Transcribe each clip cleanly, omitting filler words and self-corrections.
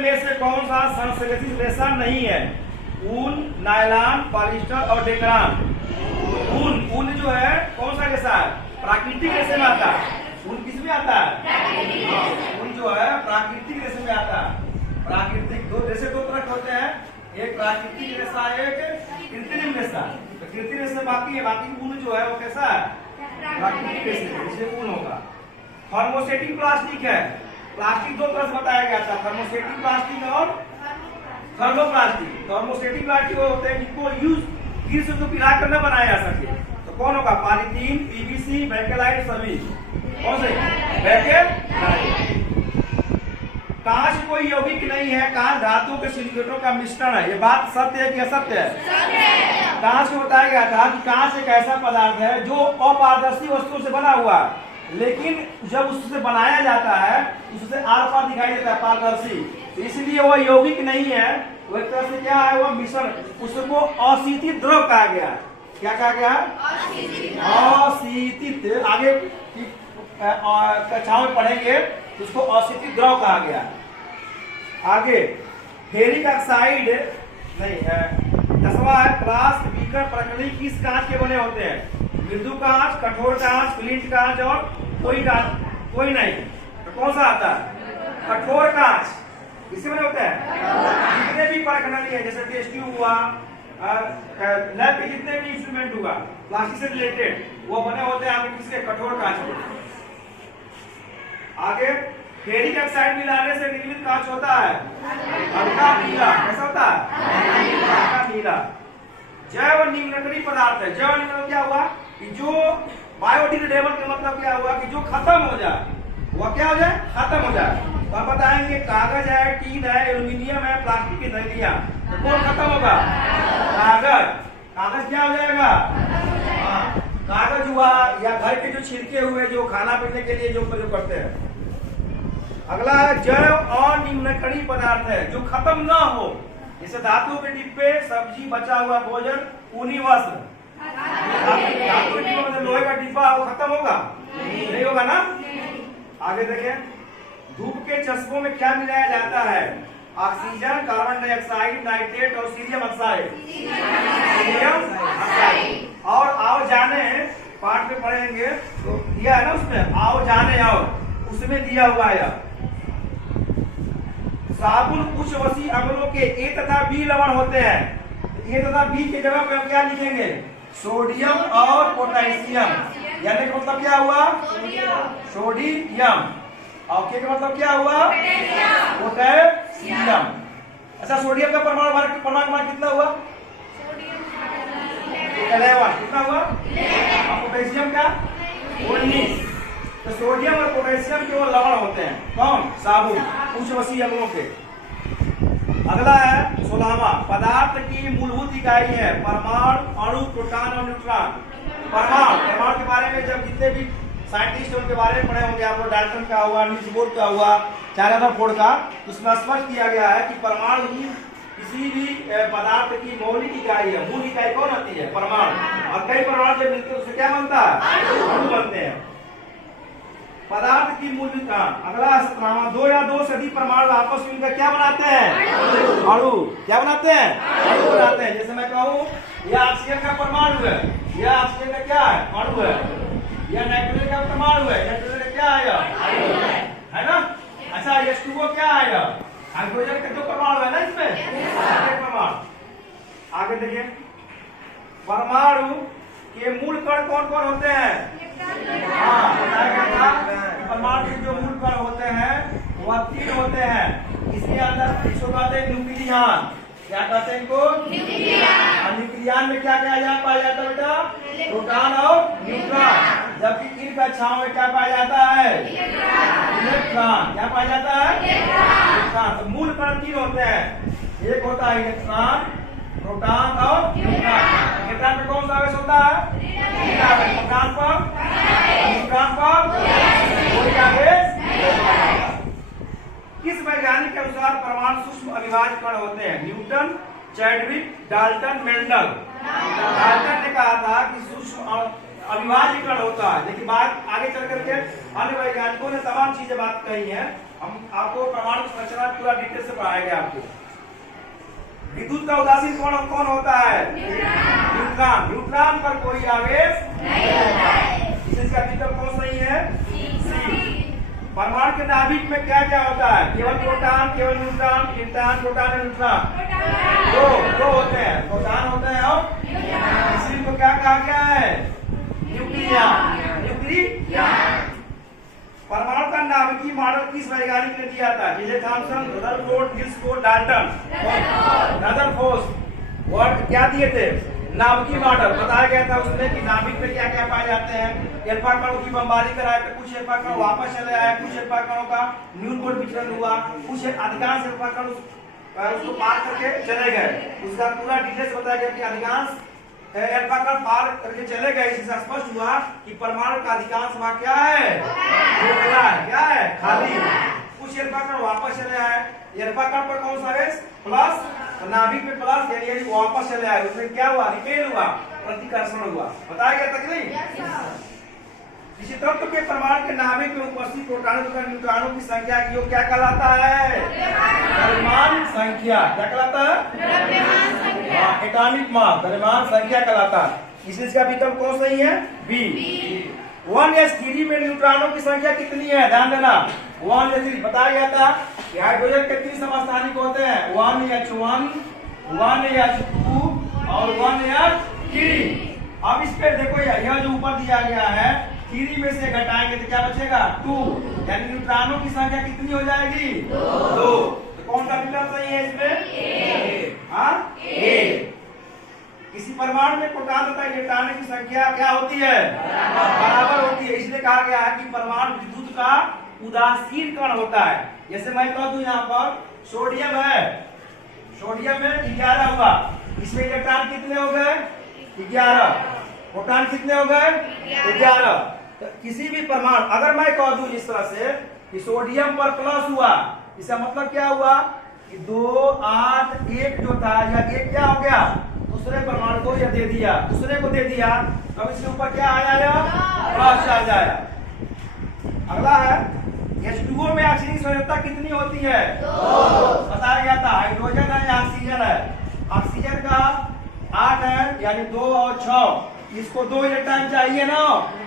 में से कौन सा संश्लेषित रेशा नहीं है? ऊन, नायलॉन, पॉलिएस्टर और डेक्रान। ऊन जो है कौन सा रेशा है? प्राकृतिक रेशे में आता है। ऊन किस में आता है? ऊन जो है प्राकृतिक रेशे में आता है। प्राकृतिक दो रेशे दो तरह के होते हैं, एक प्राकृतिक रेशा, एक कृत्रिम रेशा। तो कृत्रिम रेशा बाकी है, बाकी ऊन जो है वो कैसा है? प्राकृतिक रेशे, इसलिए ऊन होगा। थर्मोस्टेटिक प्लास्टिक है। प्लास्टिक दो तरह से बताया गया था, थर्मोस्टेटिक प्लास्टिक और थर्मोप्लास्टिक। थर्मोस्टेटिक प्लास्टिक वो होते हैं जिनको यूज गिर से पिला कर न बनाया जा सके। तो कौन होगा? पॉलीथीन, पीवीसी, बेकेलाइट, सभी। कौन से? बेकेलाइट। कांच कोई यौगिक नहीं है, कांच धातु के सिलिकेटों का मिश्रण है। ये बात सत्य है कि असत्य है? कांच में बताया गया था कि कांच एक ऐसा पदार्थ है जो अपारदर्शी वस्तु से बना हुआ, लेकिन जब उससे बनाया जाता है उससे आर पार दिखाई देता है, पारदर्शी। इसलिए वह यौगिक नहीं है, वो एक तरह से क्या है? वह मिश्रण। उसको अशीतित द्रव कहा गया। क्या कहा गया? अशीतित। आगे कक्षाओं में पढ़ेंगे, उसको अशीतित द्रव कहा गया। आगे फेरिक ऑक्साइड नहीं है। 10वां है फ्लास्क, बीकर, प्रकरणी किस कांच के बने होते हैं? मृदु कांच, कठोर कांच, फ्लिंट कांच और कोई कांच कोई नहीं। तो कौन सा आता है? कठोर कांच। किससे बने होते हैं? जितने भी प्रकरणी है, जैसे टेस्ट ट्यूब हुआ, लैब के जितने भी इंस्ट्रूमेंट हुआ प्लास्टिक से रिलेटेड, वो बने होते हैं आपके किसके? कठोर कांच के। आगे फेरिक ऑक्साइड मिलाने से निर्मित कांच होता है हल्का नीला। कैसा होता है? हल्का नीला। जैव निम्नकरी पदार्थ है। जैव निम्नकरी क्या हुआ? कि जो बायोडिग्रेडेबल का मतलब क्या हुआ? कि जो खत्म हो जाए, वह क्या हो जाए? खत्म हो जाए। तो आप बताएंगे कागज है, टीन है, एल्यूमिनियम है, प्लास्टिक की थैलियां, तो कौन खत्म होगा? कागज। कागज क्या हो जाएगा? हाँ, कागज हुआ, या घर के जो छिलके हुए जो खाना पीने के लिए जो करते हैं। अगला है जैव अनिम्नकरी पदार्थ है जो खत्म ना हो, जैसे धातु के डिब्बे, सब्जी, बचा हुआ भोजन, ऊनी वस्त्र। धातु के डिब्बे मतलब लोहे का डिब्बा, वो खत्म होगा? नहीं होगा ना। आगे देखें, धूप के चश्मों में क्या मिलाया जाता है? ऑक्सीजन, कार्बन डाइऑक्साइड, नाइट्रेट और सीरियम ऑक्साइड। Cerium oxide. और आओ जाने पाठ में पढ़ेंगे तो दिया है ना उसमें, आओ जाने आओ, उसमें दिया हुआ है। साबुन उच्च वसी अम्लों के ए तथा बी लवण होते हैं। ए तथा बी की जगह पे हम क्या लिखेंगे? सोडियम और पोटेशियम। यानी कि मतलब क्या हुआ? सोडियम। और के का मतलब क्या हुआ? पोटेशियम। अच्छा, सोडियम का परमाणु कितना हुआ? 11। कितना हुआ? और पोटेशियम का 19। तो सोडियम और पोटेशियम के वो लवण होते हैं। कौन? साबुन उच्च वसी अम्लों के। अगला है 16वां, पदार्थ की मूलभूत इकाई है परमाणु, अणु, प्रोटॉन और न्यूट्रॉन। परमाणु के बारे में जब जितने भी साइंटिस्ट उनके बारे में पढ़े होंगे आप लोग, डाल्टन का हुआ, नील्स बोर का हुआ, चार्ल्स का, उसमें स्पष्ट किया गया है कि परमाणु किसी भी पदार्थ की मौलिक इकाई है। मूल इकाई कौन होती है? परमाणु। और कई परमाणु जब मिलते हैं उससे क्या बनता है? अणु बनते हैं। पदार्थ की मूल विज्ञान। अगला 17वां, 2 या 2 से अधिक परमाणु आपस में मिलकर क्या बनाते हैं? अणु। क्या बनाते हैं? अणु बनाते हैं। जैसे मैं कहूँ यह ऑक्सीजन का परमाणु है, यह ऑक्सीजन का क्या है? अणु है। यह नाइट्रोजन का परमाणु है, नाइट्रोजन का क्या है? है ना। अच्छा, H2O क्या है? हाइड्रोजन का जो परमाणु है ना इसमें, परमाणु। आगे देखिए, परमाणु के मूल कण कौन कौन होते हैं? हाँ, बताया गया था परमाणु के जो मूल कण होते हैं वह 3 होते हैं। इसके अंदर इसको कहते हैं न्यूक्लियन। क्या कहते हैं इनको? न्यूक्लियन। न्यूक्लियन में क्या पाया जाता है बेटा? प्रोटॉन और न्यूट्रॉन। जबकि इन कक्षाओं में क्या पाया जाता है? इलेक्ट्रॉन। क्या पाया जाता है? इलेक्ट्रॉन। तो मूल कण 3 होते हैं, एक होता है इलेक्ट्रॉन, प्रोटॉन और न्यूट्रॉन। इलेक्ट्रॉन में कौन सा आवेश होता है? प्रोटॉन पर, न्यूट्रॉन पर कोई आवेश। किस वैज्ञानिक के अनुसार परमाणु सूक्ष्म अविभाज्य कण होते हैं? Newton, Chadwick, Dalton, Mendel. Dalton ने कहा था कि सूक्ष्म अविभाज्य कण होता है, लेकिन बात आगे चल करके अन्य वैज्ञानिकों ने तमाम चीजें बात कही है। हम आपको परमाणु संरचना पूरा डिटेल से पढ़ाएंगे आपको। विद्युत का उदासीन कौन कौन होता है? न्यूट्रॉन। न्यूट्रॉन पर कोई आवेश नहीं होता है। इसका विकल्प कौन सही है? सी। परमाणु के नाभिक में क्या क्या होता है? केवल प्रोटॉन, केवल न्यूट्रॉन, इंटरॉन, प्रोटॉन और न्यूट्रॉन। दो होते हैं, प्रोटॉन होते हैं और इसी को क्या कहा गया है? न्यूक्लियन। न्यूक्लियन। परमाणु का नाभिकीय मॉडल किस वैज्ञानिक ने दिया था? J Thomson, Rutherford, Nils bore, Dalton. Rutherford word क्या दिए थे? नाभिकीय मॉडल बताया गया था उसमें कि नाभिक में क्या क्या पाए जाते हैं। अल्फा कणों की बमबारी कराया तो कुछ अल्फा कण वापस चले आए, कुछ अल्फा कणों का न्यूनतम विचलन हुआ, कुछ अधिकांश अल्फा कण उसको पार करके चले गए। उसका पूरा डिटेल्स बताया गया कि अधिकांश अल्फा कण पार करके चले गए। इससे स्पष्ट हुआ कि परमाणु का अधिकांश भाग क्या है? खोखला है। क्या है? खाली। कुछ अल्फा कण वापस चले आए। अल्फा कण पर कौन सा है? प्लस। नाभिक में प्लस यानी वापस चले आए। उसमें क्या हुआ? रिपेल हुआ, प्रतिकर्षण हुआ। बताया गया था कि नहीं? किसी तत्व के परमाणु के नाभिक में उपस्थित प्रोटॉनों तथा न्यूट्रॉनों की संख्या की योग क्या कहलाता है? द्रव्यमान संख्या। क्या कहलाता है? एटॉमिक मास, द्रव्यमान संख्या कहलाता है। इसका विकल्प कौन सही है? बी। 1s3 में न्यूट्रॉनों की संख्या कितनी है? ध्यान देना। 1s3 बताया गया था कि हाइड्रोजन के 3 समस्थानिक होते हैं, 1h1, 1h2 और 1h3। अब इस पे देखो यह जो ऊपर दिया गया है, 3 में से घटाएंगे तो क्या बचेगा? 2। यानी न्यूट्रॉनों की संख्या कितनी हो जाएगी? 2। तो कौन सा विकल्प सही है इसमें? ए। किसी परमाणु में प्रोटॉन तथा इलेक्ट्रॉनों की संख्या क्या होती है? बराबर होती है। इसलिए कहा गया है कि परमाणु विद्युत का उदासीन कण होता है। जैसे मैं कह दूं यहाँ पर सोडियम है, सोडियम में 11 हुआ, इसमें इलेक्ट्रॉन कितने हो गए? 11। प्रोटॉन कितने हो गए? 11। तो किसी भी परमाणु अगर मैं कह दूं इस तरह से कि सोडियम पर प्लस हुआ, इसका मतलब क्या हुआ कि 2, 8, 1 जो था यह 1 क्या हो गया? दूसरे परमाणु को यह दे दिया, दूसरे को दे दिया, तब इसके ऊपर क्या आ जाएगा? प्लस आ जाएगा। अगला है H2O में ऑक्सीजन की सांद्रता कितनी होती है? 2। बताया गया था हाइड्रोजन है या ऑक्सीजन है? ऑक्सीजन का 8 है यानी 2 और 6। इसको 2 इलेक्ट्रॉन चाहिए ना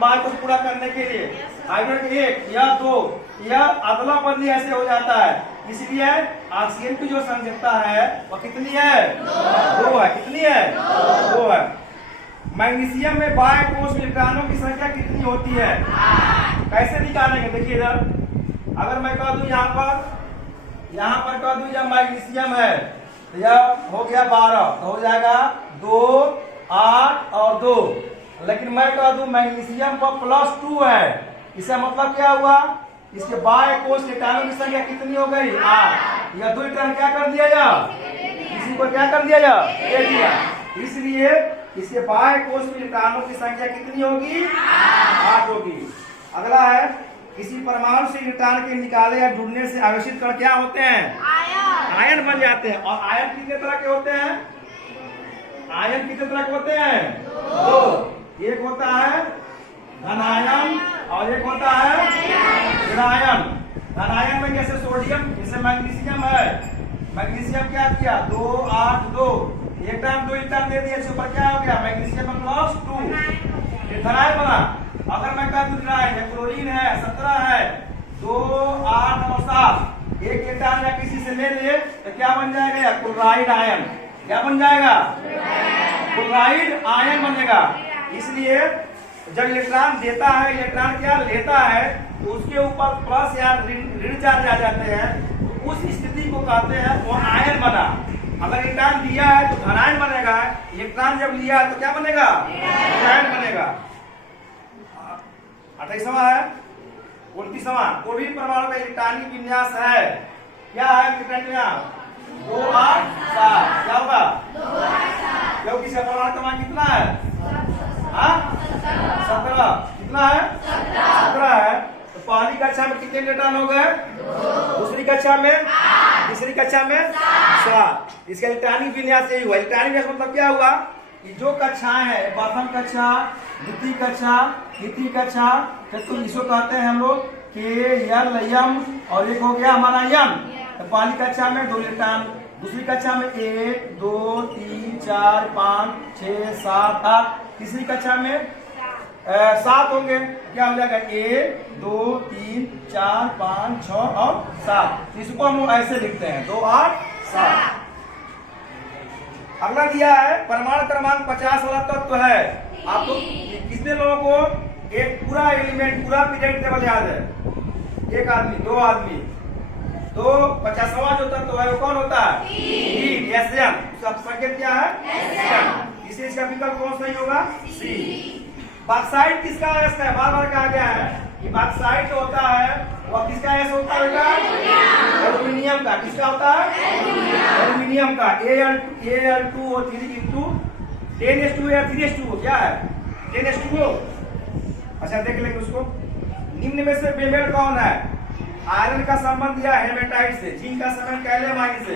बात को पूरा करने के लिए। हाइड्रोजन 1 या 2, यह अदला बदली ऐसे हो जाता है। इसलिए ऑक्सीजन की जो सांद्रता है वह कितनी है? 2 है। कितनी है? 2 है। मैग्नीशियम में बाह्य कोश में इलेक्ट्रॉनों की संख्या कितनी होती है? कैसे निकालेंगे? देखिए इधर अगर मैं कह दूं यहाँ पर कह दूं यह मैग्नीशियम है तो यह हो गया 12, तो हो जाएगा 2, 8 और 2। लेकिन मैं कह दूं मैग्नीशियम पर +2 है, इसका मतलब क्या हुआ? इसके बाह्य कोश इलेक्ट्रॉनों की संख्या कितनी हो गई? 8। यह 2 इलेक्ट्रॉन क्या कर दिया जा? इसी को क्या कर दिया जा? दे दिया। इसलिए इसके बाह्य कोश में इलेक्ट्रॉनों की संख्या कितनी होगी? 8 होगी। अगला है किसी परमाणु से इलेक्ट्रॉन के निकाले या जुड़ने से आवेशित कण क्या होते हैं? आयन बन जाते हैं। और आयन कितने तरह के होते हैं? आयन कितने तरह के होते हैं? 2। एक होता है धनायन और एक होता है ऋणायन। धनायन में जैसे सोडियम, जैसे मैग्नीशियम है। मैग्नीशियम क्या किया? 2, 8, 2 एक टाइम 2 इलेक्ट्रॉन दे दिया, इसके ऊपर क्या हो गया? मैग्नीशियम +2 ये धनायन बना। अगर मैं कह दूं क्लोरीन है 17 है, 2, 8 और 7 एक इलेक्ट्रॉन या किसी से ले लिए तो क्या बन जाएगा? Chloride ion. क्या बन जाएगा? क्लोराइड आयन बनेगा। इसलिए जब इलेक्ट्रॉन देता है, इलेक्ट्रॉन क्या लेता है तो उसके ऊपर प्लस या ऋण चार्ज आ जाते हैं, तो उस स्थिति को कहते हैं वो आयन बना। अगर इलेक्ट्रॉन दिया है तो धनायन बनेगा, इलेक्ट्रॉन जब लिया है तो क्या बनेगा? ऋणायन बनेगा। 28वां है 29वां। कोई भी परमाणु का इलेक्ट्रॉनिक विन्यास है, क्या है इलेक्ट्रॉनिक विन्यास? 2, 8, 7। क्या होगा? 2, 8, 7। क्योंकि परमाणु का मान कितना है? 17। कितना है? 17 है। तो पहली कक्षा में कितने इलेक्ट्रॉन हो गए? 2। दूसरी कक्षा में 8। तीसरी कक्षा में 7। इसका इलेक्ट्रॉनिक विन्यास यही हुआ। इलेक्ट्रॉनिक विन्यास मतलब क्या हुआ कि जो कक्षाएं हैं प्रथम कक्षा, द्वितीय कक्षा, तृतीय कक्षा, चतुर्थ, इसको कहते हैं हम लोग KLM और एक हो गया हमारा यम। तो पहली कक्षा में 2 इलेक्ट्रॉन, दूसरी कक्षा में 1 2 3 4 5 6 7 8, तीसरी कक्षा में 7 होंगे। क्या हो जाएगा 1 2 3 4 5 6 और 7। इसको हम ऐसे लिखते हैं 2 8 7। अगला दिया है परमाणु क्रमांक 50 वाला तत्व है। आपको कितने लोगों को एक पूरा एलिमेंट पूरा पीरियड टेबल याद है? एक आदमी, 2 आदमी। तो 50वां जो तत्व है वो कौन होता है? Heat, SN. उसका संकेत क्या है? एसएन। इसे इसका विकल्प कौन सही होगा? सी। बॉक्साइट किसका एस है? बार बार कहा गया है कि बॉक्साइट होता है वो किसका एस होता है बेटा? एल्यूमिनियम का। किसका होता है? एल्यूमिनियम का। Al2O3 इंटू 10s2 या 3s2 क्या है? 10s2O। अच्छा देख लेंगे उसको। निम्न में से बेमेल कौन है? आयरन का संबंध दिया हेमेटाइट से, जिंक का संबंध कैल्शियम आयन से,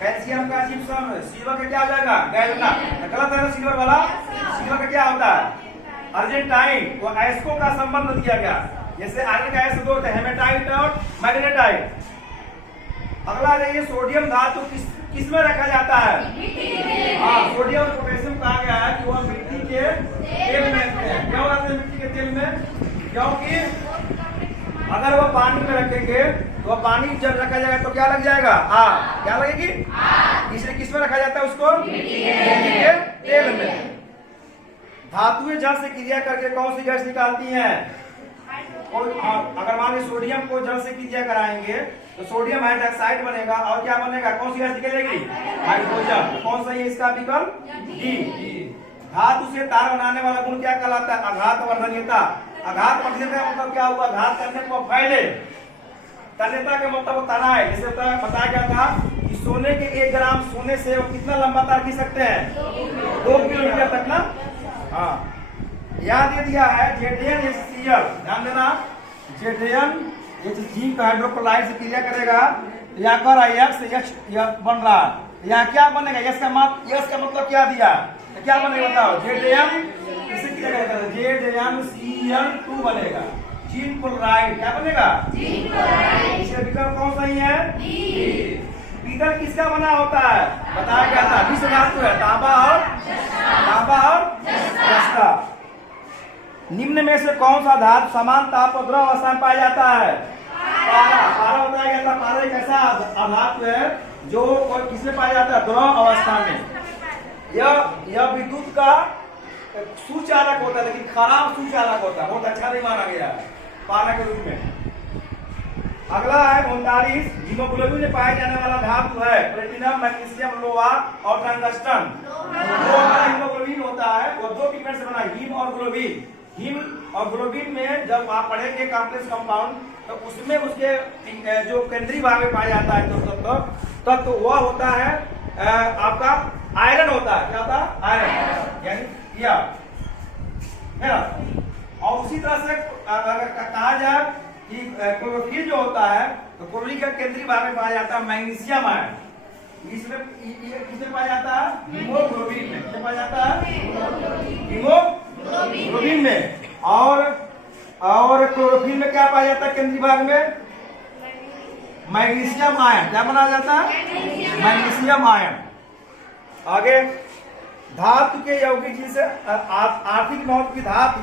कैल्शियम का जिप्सम, सिल्वर का क्या हो जाएगा? गैल्वना। गलत है ना सिल्वर वाला? सिल्वर का क्या होता है? अर्जेंटाइन। वो एस्को का संबंध दिया गया, जैसे आयरन का एस दो होते हैं, हेमेटाइट और मैग्नेटाइट। अगला देखिए सोडियम धातु किस में रखा जाता है? हाँ, सोडियम पोटेशियम कहा गया है कि वह मिट्टी के तेल में रहते हैं। क्यों रहते हैं मिट्टी के तेल में? क्योंकि अगर वह पानी में रखेंगे तो वह पानी जब रखा जाएगा तो क्या लग जाएगा? आग। क्या लगेगी? इसलिए किस में रखा जाता है उसको? मिट्टी के तेल में। धातुएं जल से क्रिया करके कौन सी गैस निकालती हैं? अगर मान लीजिए सोडियम को जल से क्रिया कराएंगे तो सोडियम हाइड्रोक्साइड बनेगा और क्या बनेगा? कौन सी गैस निकलेगी? हाइड्रोजन। कौन सा है इसका विकल्प? डी। धातु से तार बनाने वाला गुण क्या कहलाता है? आघात वर्धनीयता। आघात वर्धनीयता का मतलब क्या हुआ? आघात करने पर फैले। तन्यता का मतलब तना है। जैसे बताया गया था कि सोने के 1 ग्राम सोने से वो कितना लंबा तार खींच सकते हैं? 2 किलोमीटर तक ना। हाँ, याद ये दिया है ZnHCl। ध्यान देना, ZnHCl का हाइड्रोक्लोराइड से क्रिया करेगा तो यहाँ कर X बन रहा है। यहाँ क्या बनेगा? यस का मतलब क्या दिया? तो क्या बनेगा बताओ? ZnCl2 बनेगा। जिंक क्लोराइड क्या बनेगा? इसका विकल्प कौन सही है? पीतल किसका बना होता है? बताया गया था विश्व धातु है, तांबा और जस्ता। निम्न में से कौन सा धातु समान ताप और द्रव अवस्था में पाया जाता है? पारा बताया गया था। पारा एक ऐसा धातु है जो किसमें पाया जाता है? द्रव अवस्था में। यह विद्युत का सुचालक होता है, लेकिन खराब सुचालक होता है, बहुत अच्छा नहीं माना गया है पारा के रूप में। अगला है 39। हीमोग्लोबिन में पाया जाने वाला धातु है प्लेटिनम, मैग्नीशियम, लोहा और टंगस्टन। हीमोग्लोबिन होता है वो 2 पिगमेंट से बना, हीम और ग्लोबिन। हीम और ग्लोबिन में जब आप पढ़ेंगे कॉम्प्लेक्स कंपाउंड तो उसमें उसके जो केंद्रीय भाग में पाया जाता है तो वह होता है आपका आयरन होता है। क्या होता है? आयरन, यानी या है ना। और उसी तरह से अगर कहा जाए कि क्लोरोफिल जो होता है तो क्लोरीन का केंद्रीय भाग में पाया जाता है मैग्नीशियम आयन। इसमें किसमें पाया जाता है? हीमोग्लोबिन में। किसमें पाया जाता है? हीमोग्लोबिन में। और क्लोरोफिल में क्या पाया जाता है केंद्रीय भाग में? Magnesium ion. क्या बनाया जाता है? Magnesium ion. आगे धातु के यौगिक जिनसे आर्थिक महत्व की धातु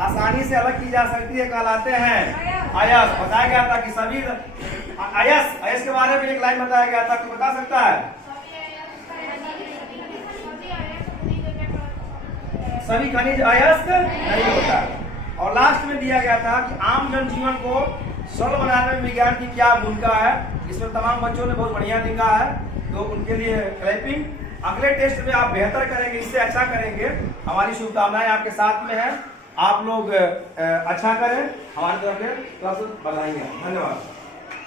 आसानी से अलग की जा सकती है कहलाते हैं अयस्क। बताया गया था कि सभी अयस्क के बारे में एक लाइन बताया गया था, तो बता सकता है? सभी खनिज अयस्क नहीं होता। और लास्ट में दिया गया था कि आम जनजीवन को सरल बनाने में विज्ञान की क्या भूमिका है। इसमें तमाम बच्चों ने बहुत बढ़िया लिखा है, तो उनके लिए क्लैपिंग। अगले टेस्ट में आप बेहतर करेंगे, इससे अच्छा करेंगे। हमारी शुभकामनाएं आपके साथ में है। आप लोग अच्छा करें, हमारी तरफ से बधाई है। धन्यवाद।